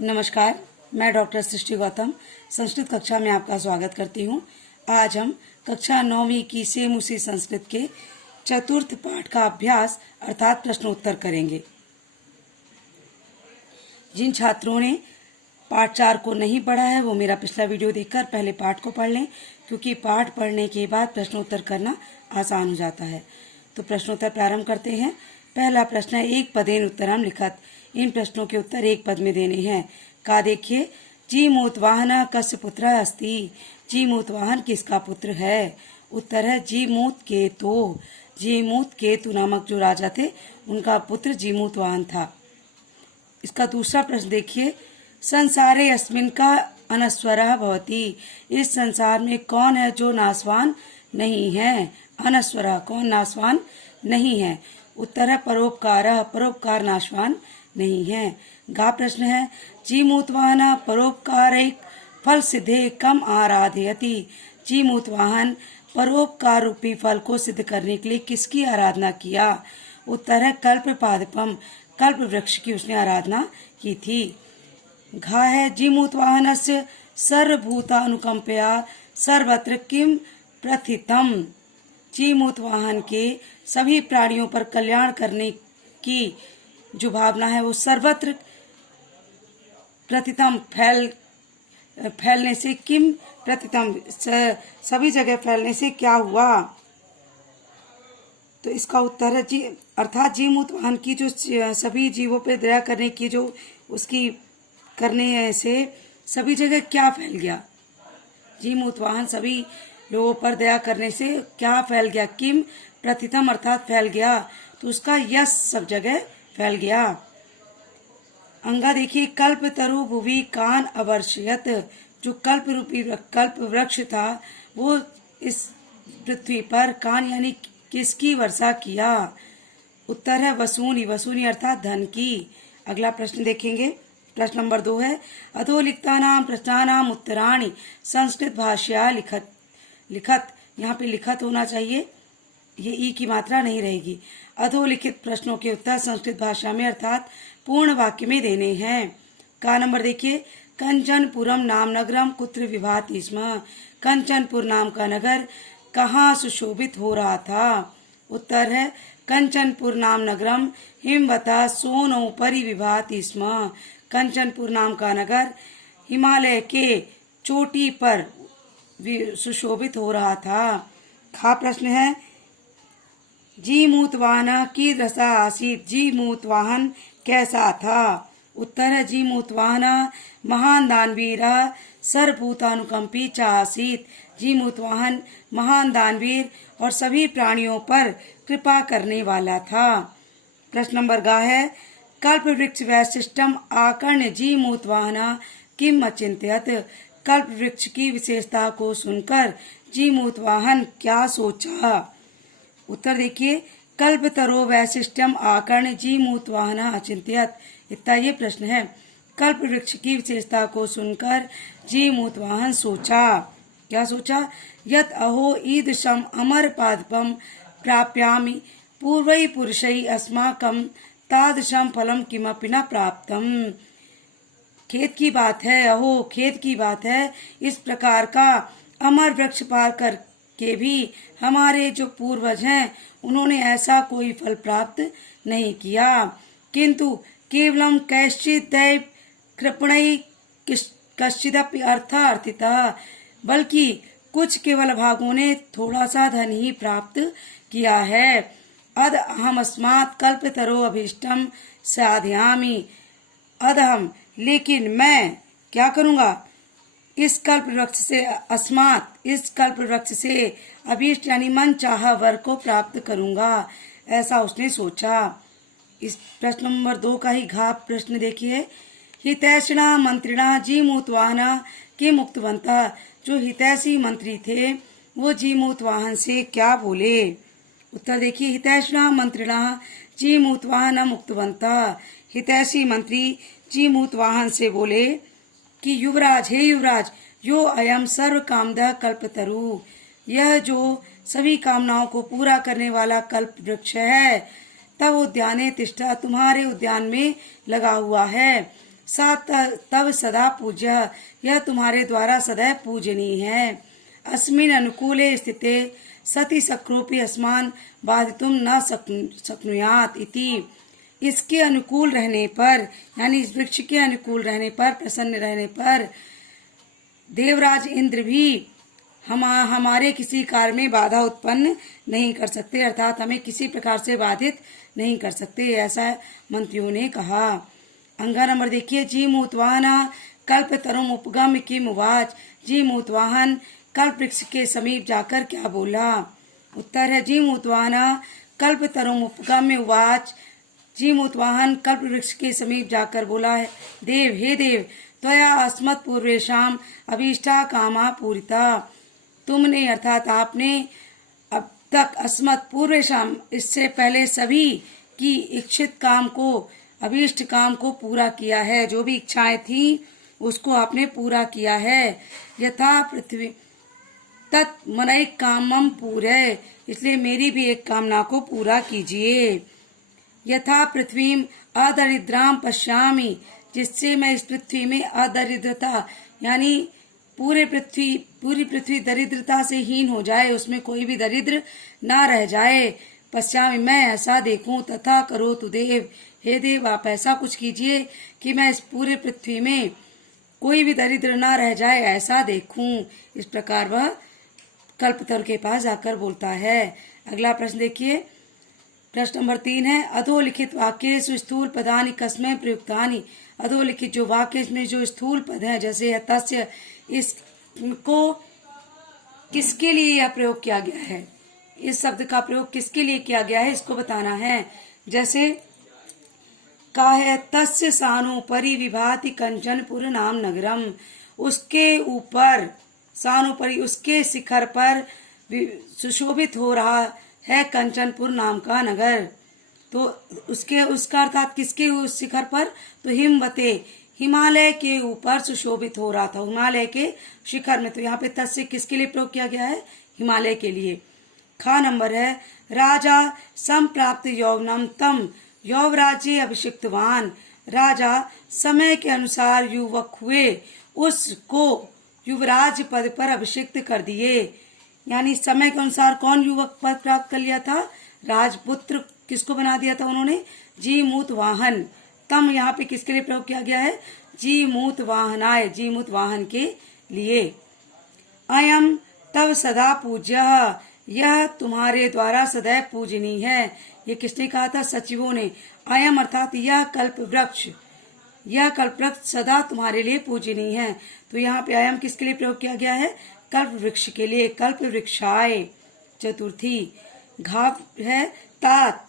नमस्कार, मैं डॉक्टर सृष्टि गौतम संस्कृत कक्षा में आपका स्वागत करती हूँ। आज हम कक्षा 9वीं की सेम उसी संस्कृत के चतुर्थ पाठ का अभ्यास अर्थात प्रश्नोत्तर करेंगे। जिन छात्रों ने पाठ 4 को नहीं पढ़ा है वो मेरा पिछला वीडियो देखकर पहले पाठ को पढ़ लें, क्योंकि पाठ पढ़ने के बाद प्रश्नोत्तर करना आसान हो जाता है। तो प्रश्नोत्तर प्रारंभ करते हैं। पहला प्रश्न है, एक पदेन उत्तरम लिखत। इन प्रश्नों के उत्तर एक पद में देने हैं। का देखिए, जीमूतवाहन कस्य पुत्र अस्ति। जीमूतवाहन किसका पुत्र है? उत्तर है जीमूत केतु। जीमूत केतु नामक जो राजा थे उनका पुत्र जीमूतवाहन था। इसका दूसरा प्रश्न देखिए, संसारे अस्मिन का अनस्वरः भवति। इस संसार में कौन है जो नासवान नहीं है? अनस्वरः, कौन नासवान नहीं है? उत्तर है परोपकारः। परोपकार नाशवान नहीं है। गा प्रश्न है, जीमूतवाहन परोपकारैक फल सिद्धे कम आराधयति। जीमूतवाहन परोपकार रूपी फल को सिद्ध करने के लिए किसकी आराधना किया? उत्तर है कल्पपादपम। कल्प वृक्ष की उसने आराधना की थी। घा है, जीमूतवाहनस्य सर्वभूतानुकंपया सर्वत्र किम प्रथितम। जीमूतवाहन के सभी प्राणियों पर कल्याण करने की जो भावना है वो सर्वत्र प्रतितम फैलने से किम प्रतितम सभी जगह फैलने से क्या हुआ? तो इसका उत्तर है जी अर्थात जीमूतवाहन की जो सभी जीवों पर दया करने की जो उसकी करने से सभी जगह क्या फैल गया? जीमूतवाहन सभी लोगों पर दया करने से क्या फैल गया? किम प्रतितम अर्थात फैल गया, तो उसका यश सब जगह फैल गया। अंगा देखिए, कल्प तरु भुवि कान अवर्षयत। जो कल्प रूपी कल्प वृक्ष था वो इस पृथ्वी पर कान यानी किसकी वर्षा किया? उत्तर है वसूनी। वसूनी अर्थात धन की। अगला प्रश्न देखेंगे। प्रश्न नंबर 2 है, अधोलिखितानां प्रश्नानां उत्तराणि संस्कृत भाषया लिखत। लिखत यहाँ पे लिखत होना चाहिए, ये ई की मात्रा नहीं रहेगी। अधोलिखित प्रश्नों के उत्तर संस्कृत भाषा में अर्थात पूर्ण वाक्य में देने हैं। का नंबर देखिए, कंचनपुरम नाम नगरम कुत्र विभाति स्म। कंचनपुर नाम का नगर कहाँ सुशोभित हो रहा था? उत्तर है कंचनपुर नाम नगरम हिमवता सोनोपरि विभाति स्म। कंचनपुर नाम का नगर हिमालय के चोटी पर सुशोभित हो रहा था। खा प्रश्न है, जीमूतवाहन कीदृशः आसीत्। जीमूतवाहन कैसा था? उत्तर है जीमूतवाहन महान दानवीर सर्वभूतानुकंपी च आसीत्। जीमूतवाहन महान दानवीर और सभी प्राणियों पर कृपा करने वाला था। प्रश्न नंबर गा है, कल्प वृक्ष वैशिष्टम आकर्ण्य जीमूतवाहन किम अचिंत्यत। कल्प वृक्ष की विशेषता को सुनकर जीमूतवाहन क्या सोचा? उत्तर देखिए, कल्पतरो वैशिष्ट्यम आकर्ण जीमूतवाहन अचिंत्यत। इतना ये प्रश्न है। कल्प वृक्ष की विशेषता को सुनकर जीमूतवाहन सोचा। क्या सोचा? यत अहो ईदृशम अमर पादपम प्राप्यामि पूर्वै पुरुषै अस्माकं तादृशम फलम किमपि न प्राप्तम। खेत की बात है, अहो खेत की बात है, इस प्रकार का अमर वृक्ष पार कर के भी हमारे जो पूर्वज हैं उन्होंने ऐसा कोई फल प्राप्त नहीं किया। किंतु केवलम कैश्चित दैव कृपणै कश्चिदपि अर्थार्थितः। बल्कि कुछ केवल भागों ने थोड़ा सा धन ही प्राप्त किया है। अद अहम अस्मात् कल्पतरो अभीष्टम साधयामि। अदहम लेकिन मैं क्या करूँगा? इस कल्प वृक्ष से अस्मात् इस कल्प वृक्ष से अभीष्ट यानी मन चाहा वर को प्राप्त करूँगा, ऐसा उसने सोचा। इस प्रश्न नंबर 2 का ही घा प्रश्न देखिए, हितैषिणा मंत्रिणा जीमूतवाहन के मुक्तवंता। जो हितैषी मंत्री थे वो जीमूतवाहन से क्या बोले? उत्तर देखिए, हितैषिणा मंत्रिणा जीमूतवाहन मुक्तवंता। हितैषी मंत्री जीमूतवाहन से बोले कि युवराज, हे युवराज, यो अयम सर्व कामदः कल्पतरु। यह जो सभी कामनाओं को पूरा करने वाला कल्प वृक्ष है, तब उद्याने तिष्ठा, तुम्हारे उद्यान में लगा हुआ है। सा तव सदा पूज्य, यह तुम्हारे द्वारा सदैव पूजनीय है। अस्मिन् अनुकूले स्थिते सति शक्रोपि अस्मान् बाधितुं न शक्नुयात् इति। इसके अनुकूल रहने पर, यानी इस वृक्ष के अनुकूल रहने पर, प्रसन्न रहने पर देवराज इंद्र भी हमारे किसी कार्य में बाधा उत्पन्न नहीं कर सकते, अर्थात हमें किसी प्रकार से बाधित नहीं कर सकते, ऐसा मंत्रियों ने कहा। अंगा नंबर देखिए। जीमूतवाहन कल्पतरुम उपगम्य किम उवाच। जीमूतवाहन कल्प वृक्ष के समीप जाकर क्या बोला? उत्तर है जीमूतवाहन कल्पतरुम उपगम्य उवाच। जीमूतवाहन कल्प वृक्ष के समीप जाकर बोला है, देव, हे देव, त्वया अस्मत् पूर्वेशाम अभीष्टा कामा पूरिता। तुमने अर्थात आपने अब तक अस्मत् पूर्वेशाम, इससे पहले सभी की इच्छित काम को, अभीष्ट काम को पूरा किया है। जो भी इच्छाएं थी उसको आपने पूरा किया है। यथा पृथ्वी तत् मनैक कामम पूरे, इसलिए मेरी भी एक कामना को पूरा कीजिए। यथा पृथ्वीम अदरिद्राम पश्यामि, जिससे मैं इस पृथ्वी में अदरिद्रता, यानी पूरी पृथ्वी दरिद्रता से हीन हो जाए, उसमें कोई भी दरिद्र ना रह जाए। पश्यामि, मैं ऐसा देखूं। तथा करो तु देव, हे देव, आप ऐसा कुछ कीजिए कि मैं इस पूरे पृथ्वी में कोई भी दरिद्र ना रह जाए, ऐसा देखूं। इस प्रकार वह कल्पतरु के पास जाकर बोलता है। अगला प्रश्न देखिए। प्रश्न नंबर 3 है, अधोलिखित वाक्य स्थूल पदानि कस्मै प्रयुक्तानि। अधोलिखित जो वाक्य में जो स्थूल पद है, जैसे तस्य, इसको किसके लिए यह प्रयोग किया गया है? इस शब्द का प्रयोग किसके लिए किया गया है, इसको बताना है। जैसे का है, तस्य सानोपरि विभाति कंचनपुर नाम नगरम। उसके ऊपर, सानोपरि, उसके शिखर पर सुशोभित हो रहा है कंचनपुर नाम का नगर। तो उसका अर्थात किसके उस शिखर पर? तो हिमवते, हिमालय के ऊपर सुशोभित हो रहा था, हिमालय के शिखर में। तो यहाँ पे तस्य किसके लिए प्रयोग किया गया है? हिमालय के लिए। खा नंबर है, राजा संप्राप्त यौवनम तम यौवराज्य अभिषिक्तवान। राजा समय के अनुसार युवक हुए, उसको युवराज पद पर अभिषिक्त कर दिए। यानी समय के अनुसार कौन युवक पद प्राप्त कर लिया था? राजपुत्र किसको बना दिया था उन्होंने? जीमूतवाहन। तम यहाँ पे किसके लिए प्रयोग किया गया है? जीमूतवाहनाय, जीमूतवाहन के लिए। अयम तव सदा पूज्य, यह तुम्हारे द्वारा सदैव पूजनीय है। ये किसने कहा था? सचिवों ने। अयम अर्थात यह कल्प वृक्ष, यह कल्प वृक्ष सदा तुम्हारे लिए पूजनीय है। तो यहाँ पे अयम किसके लिए प्रयोग किया गया है? कल्प वृक्ष के लिए। कल्प वृक्षाय। चतुर्थी घाव है, तात,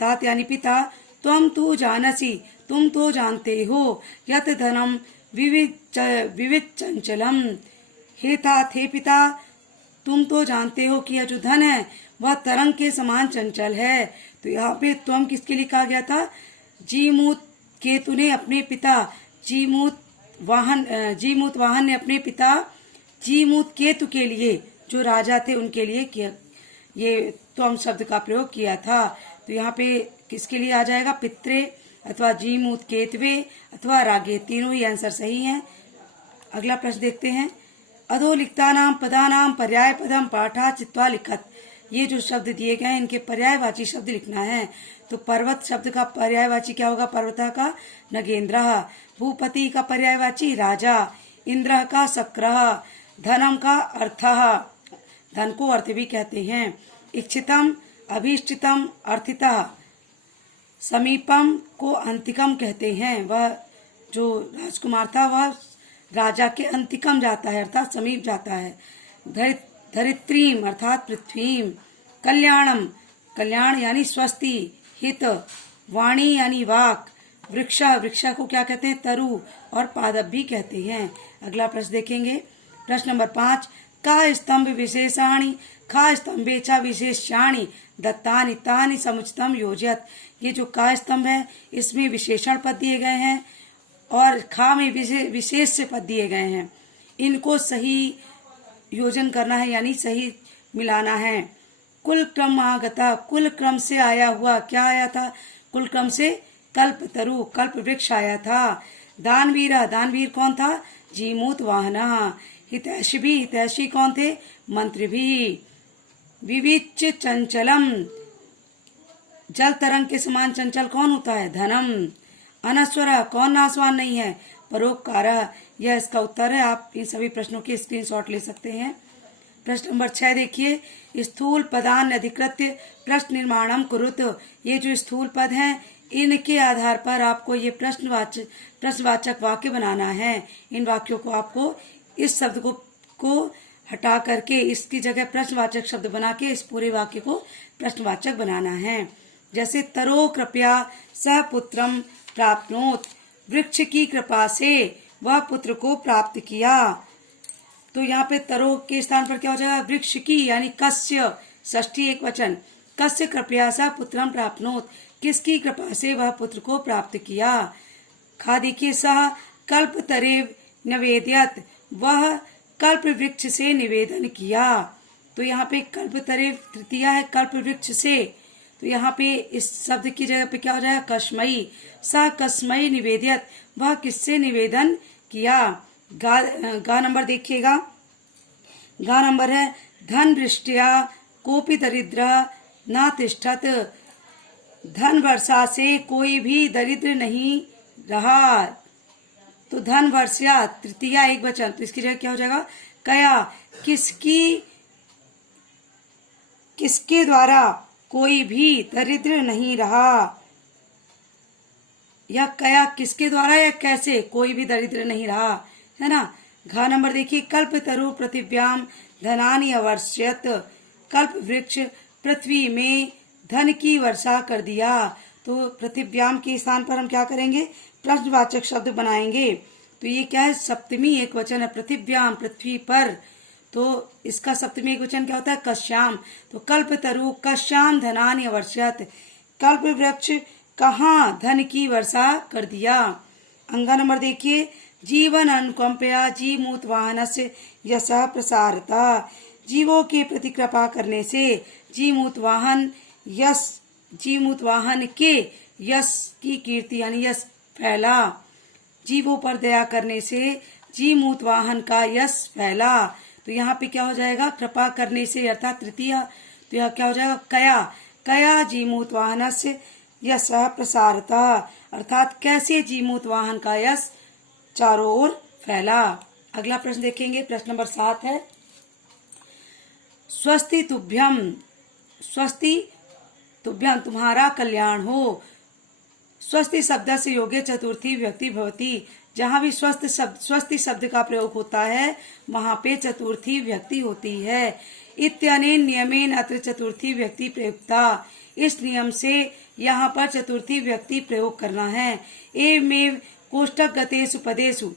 तात यानी पिता। त्वम तू जानसी, तुम तो जानते हो। यत धनम विविध चंचलम, हे तात, हे पिता, तुम तो जानते हो कि यह जो धन है वह तरंग के समान चंचल है। तो यहाँ पे त्वम किसके लिए कहा गया था? जीमूत केतु ने अपने पिता जीमूत वाहन ने अपने पिता जीमूत केतु के लिए, जो राजा थे, उनके लिए किया, ये त्वम शब्द का प्रयोग किया था। तो यहाँ पे किसके लिए आ जाएगा? पित्रे अथवा जीमूत केतवे अथवा रागे, तीनों ही आंसर सही हैं। अगला प्रश्न देखते हैं। अधोलिखितानां पदानां पर्याय पदम पाठा चित्वा लिखत। ये जो शब्द दिए गए हैं, इनके पर्यायवाची शब्द लिखना है। तो पर्वत शब्द का पर्यायवाची क्या होगा? पर्वतः का नगेंद्रः। भूपति का पर्यायवाची राजा। इंद्र का शक्रः। धनम का अर्थः, धन को अर्थ भी कहते हैं। इच्छितम अभीष्टितम अर्थितः। समीपम को अंतिकम कहते हैं। वह जो राजकुमार था वह राजा के अंतिकम जाता है, अर्थात समीप जाता है। धरित्रीम अर्थात पृथ्वीम। कल्याणम, कल्याण यानी स्वस्ति, हित। वाणी यानी वाक। वृक्ष, वृक्ष को क्या कहते हैं? तरु। और पादप भी कहते हैं। अगला प्रश्न देखेंगे। प्रश्न नंबर 5, का स्तंभ विशेषाणि खा स्तंभे च विशेष्याणि दत्तानि तानि समुचितम योजयत। ये जो का स्तंभ है, इसमें विशेषण पद दिए गए हैं और खा में विशेष से पद दिए गए हैं। इनको सही योजन करना है, यानी सही मिलाना है। कुल क्रम आगता, कुल क्रम से आया हुआ। क्या आया था? कुल क्रम से कल्पतरु, कल्प वृक्ष आया था। दानवीर, दानवीर कौन था? जीमूतवाहन। हितैषी, हितैषी कौन थे? मंत्री भी। विविच चंचलम, जल तरंग के समान चंचल कौन होता है? धनम। अनस्वर, कौन नासवान नहीं है? परोपकार। यह इसका उत्तर है। आप इन सभी प्रश्नों के स्क्रीनशॉट ले सकते हैं। प्रश्न नंबर 6 देखिए, स्थूल पदान अधिकृत्य प्रश्न निर्माणम कुरुत। ये जो स्थूल पद हैं, इनके आधार पर आपको ये प्रश्नवाचक वाक्य बनाना है। इन वाक्यों को आपको इस शब्द को हटा करके इसकी जगह प्रश्नवाचक शब्द बना के इस पूरे वाक्य को प्रश्नवाचक बनाना है। जैसे तरो कृपया सह पुत्रम प्राप्नोत, वृक्ष की कृपा से वह पुत्र को प्राप्त किया। तो यहाँ पे तरो के स्थान पर क्या हो जाएगा? वृक्ष की, यानी कस्य, षष्ठी एक वचन। कस्य कृपया सह पुत्रम प्राप्नोत, किसकी कृपा से वह पुत्र को प्राप्त किया। खा देखिए, सह कल्प तरेव निवेद्यत, वह कल्प वृक्ष से निवेदन किया। तो यहाँ पे कल्प तरेव तृतीया है, कल्प वृक्ष से। तो यहाँ पे इस शब्द की जगह पे क्या हो जाएगा? कस्मई। स कस्मई निवेद्यत, वह किससे निवेदन किया। गा नंबर देखिएगा। गा नंबर है धन वृष्टिया कोपि दरिद्र न तिष्ठत, धन वर्षा से कोई भी दरिद्र नहीं रहा। तो धन वर्षा तृतीया एक वचन, तो इसकी जगह क्या हो जाएगा? कया, किसके द्वारा कोई भी दरिद्र नहीं रहा। या कया किसके द्वारा या कैसे कोई भी दरिद्र नहीं रहा, है ना। घ नंबर देखिए, कल्प तरु पृथिव्याम धनानि अवर्ष्यत, कल्प वृक्ष पृथ्वी में धन की वर्षा कर दिया। तो पृथिव्याम के स्थान पर हम क्या करेंगे? प्रश्नवाचक शब्द बनाएंगे। तो ये क्या है? सप्तमी एक वचन है। पृथिव्याम, पृथ्वी पर। तो इसका सप्तमी एक वचन क्या होता है? कश्याम। तो कल्प तरु कश्याम धनानि अवर्ष्यत, कल्प वृक्ष कहाँ धन की वर्षा कर दिया। अंगा नंबर देखिए, जीवन अनुकंपया जीमूत वाहन से यशः प्रसारता, जीवों के प्रति कृपा करने से जीमूत वाहन के यश की कीर्ति यानी यश फैला। जीवों पर दया करने से जीमूत वाहन का यश फैला। तो यहाँ पे क्या हो जाएगा? कृपा करने से अर्थात तृतीया। तो यह क्या हो जाएगा? कया, कया जीमूत वाहन से यश प्रसारता, अर्थात कैसे जीमूत वाहन का यश चारों ओर फैला। अगला प्रश्न देखेंगे। प्रश्न नंबर 7 है, स्वस्ति तुभ्यम, स्वस्ति तुभ्यम तुम्हारा कल्याण हो। स्वस्ति शब्द से योग्य चतुर्थी व्यक्ति भवती, जहाँ भी स्वस्ति शब्द का प्रयोग होता है वहाँ पे चतुर्थी व्यक्ति होती है। इत्यनेन नियमेन अत्र चतुर्थी व्यक्ति प्रयुक्ता, इस नियम से यहाँ पर चतुर्थी व्यक्ति प्रयोग करना है। एवमेव कोष्ठक गतेषु पदेषु,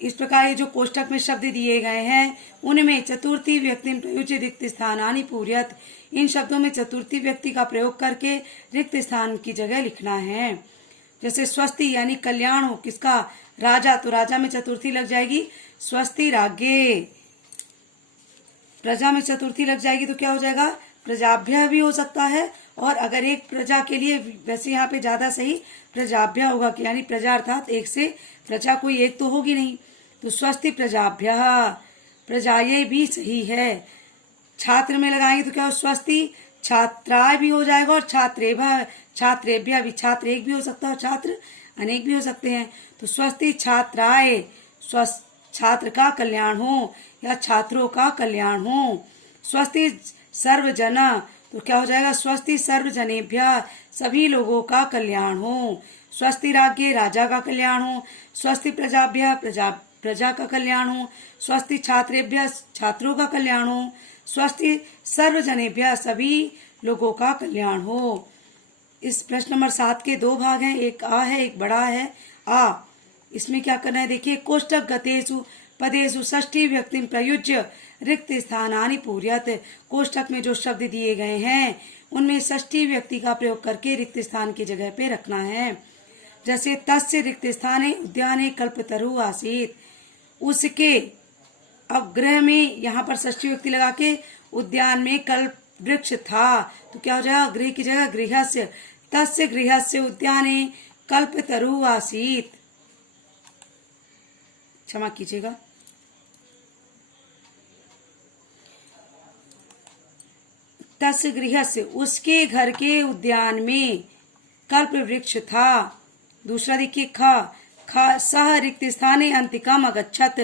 इस प्रकार ये जो कोष्ठक में शब्द दिए गए हैं उनमें चतुर्थी व्यक्ति प्रयुज्य रिक्त स्थानानि पूर्यत, इन शब्दों में चतुर्थी व्यक्ति का प्रयोग करके रिक्त स्थान की जगह लिखना है। जैसे स्वस्ति यानी कल्याण हो किसका? राजा, तो राजा में चतुर्थी लग जाएगी स्वस्ति राज्ञे। प्रजा में चतुर्थी लग जाएगी तो क्या हो जाएगा? प्रजाभ्य भी हो सकता है, और अगर एक प्रजा के लिए वैसे यहाँ पे ज्यादा सही प्रजाभ्य होगा, यानी प्रजा अर्थात एक से प्रजा कोई एक तो होगी नहीं, तो स्वस्ति प्रजाभ्य, प्रजाएं भी सही है। छात्र में लगाएंगे तो क्या हो? स्वस्ति छात्राय भी हो जाएगा, और छात्रेभ्य भी, छात्र एक भी हो सकता है और छात्र अनेक भी हो सकते हैं। तो स्वस्ति छात्राय, छात्र का कल्याण हो या छात्रों का कल्याण हो। स्वस्ति सर्वजन, तो क्या हो जाएगा? स्वस्ति सर्वजनेभ्य, सभी लोगों का कल्याण हो। स्वस्ति राज्ञे, राजा का कल्याण हो। स्वस्ति प्रजाभ्य, प्रजा का कल्याण हो। स्वस्ति छात्रेभ्य, छात्रों का कल्याण हो। स्वस्ति सर्वजनेभ्य, सभी लोगों का कल्याण हो। इस प्रश्न नंबर 7 के 2 भाग हैं, एक आ है एक बड़ा है। आ, इसमें क्या करना है देखिए, कोष्ठक गतेषु पदेषु षष्ठी व्यक्ति प्रयुज्य रिक्त स्थानानि पूर्यत, कोष्ठक में जो शब्द दिए गए हैं उनमें षष्ठी व्यक्ति का प्रयोग करके रिक्त स्थान की जगह पे रखना है। जैसे तस्य रिक्त स्थाने उद्याने कल्पतरु आसीत, उसके अग्रह में यहाँ पर षष्ठी व्यक्ति लगा के उद्यान में कल्प वृक्ष था, तो क्या हो जाएगा? गृह की जगह गृहस्य, तस्य गृहस्य उद्याने कल्पतरु आसीत। क्षमा कीजिएगा। तस् गृहस्य, उसके घर के उद्यान में कल्प वृक्ष था। दूसरा देखिए ख सह रिक्त स्थाने अंतिकम अगच्छत,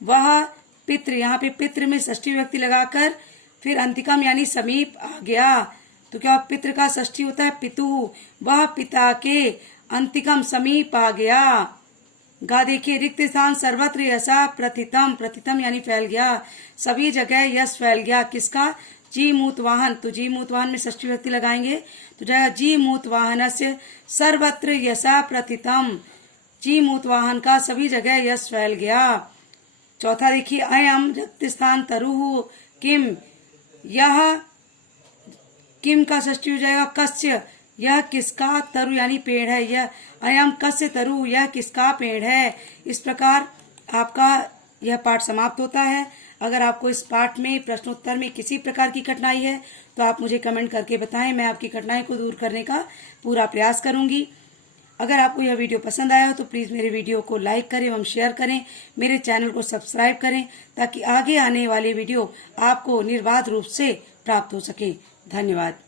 वह पितृ, यहाँ पे पितृ में षष्ठी विभक्ति लगाकर फिर अंतिकम यानी समीप आ गया। तो क्या पितृ का षष्ठी होता है पितु, वह पिता के अंतिकम समीप आ गया। गा देखिए रिक्त स्थान सर्वत्र यशा प्रथितम, प्रथितम यानी फैल गया, सभी जगह यश फैल गया। किसका? जी मूत वाहन, तो जी मूत वाहन में षष्ठी विभक्ति लगाएंगे तो जाएगा जी मूत वाहनस्य सर्वत्र यशा प्रथितम, जी मूत वाहन का सभी जगह यश फैल गया। चौथा देखिए अयम रिक्त स्थान तरुः किम, यह किम का षष्ठी हो जाएगा कस्य, यह किसका, तरु यानी पेड़ है, यह अयम कस्य तरु, यह किसका पेड़ है। इस प्रकार आपका यह पाठ समाप्त होता है। अगर आपको इस पाठ में प्रश्नोत्तर में किसी प्रकार की कठिनाई है तो आप मुझे कमेंट करके बताएं, मैं आपकी कठिनाई को दूर करने का पूरा प्रयास करूंगी। अगर आपको यह वीडियो पसंद आया हो तो प्लीज़ मेरे वीडियो को लाइक करें एवं शेयर करें, मेरे चैनल को सब्सक्राइब करें ताकि आगे आने वाले वीडियो आपको निर्बाध रूप से प्राप्त हो सके। धन्यवाद।